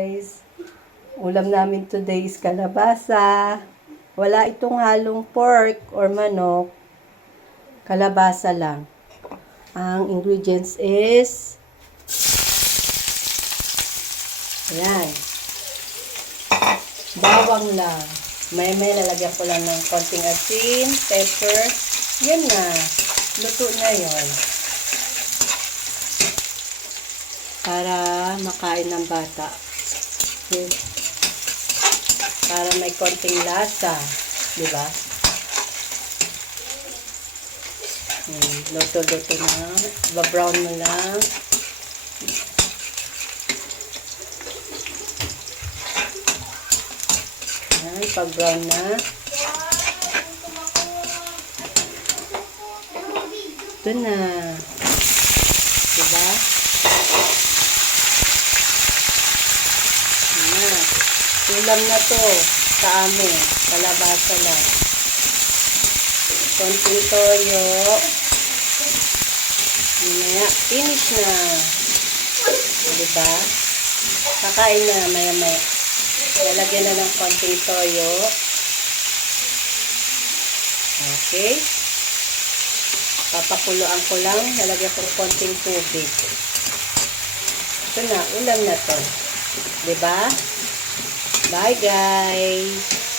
guys. Ulam namin today is kalabasa. Wala itong halong pork or manok. Kalabasa lang. Ang ingredients is ayan. Bawang lang. May lalagyan ko lang ng konting asin, pepper. Yan na. Luto na yon. Para makain ng bata. Okay. Para may konting lasa. Diba? Luto-luto na. Ba-brown mo lang. Ayan, pag-brown na. Ito na. Diba? Ayan. Ulam na to sa amin. Kalabasa lang. Konting toyo. Ayan. Finish na. Diba? Kakain na maya-maya. Lalagyan na ng konting toyo. Okay. Papakuluan ko lang. Lalagyan ko ng konting tubig. Ito na. Ulam na to. Diba? Bye guys!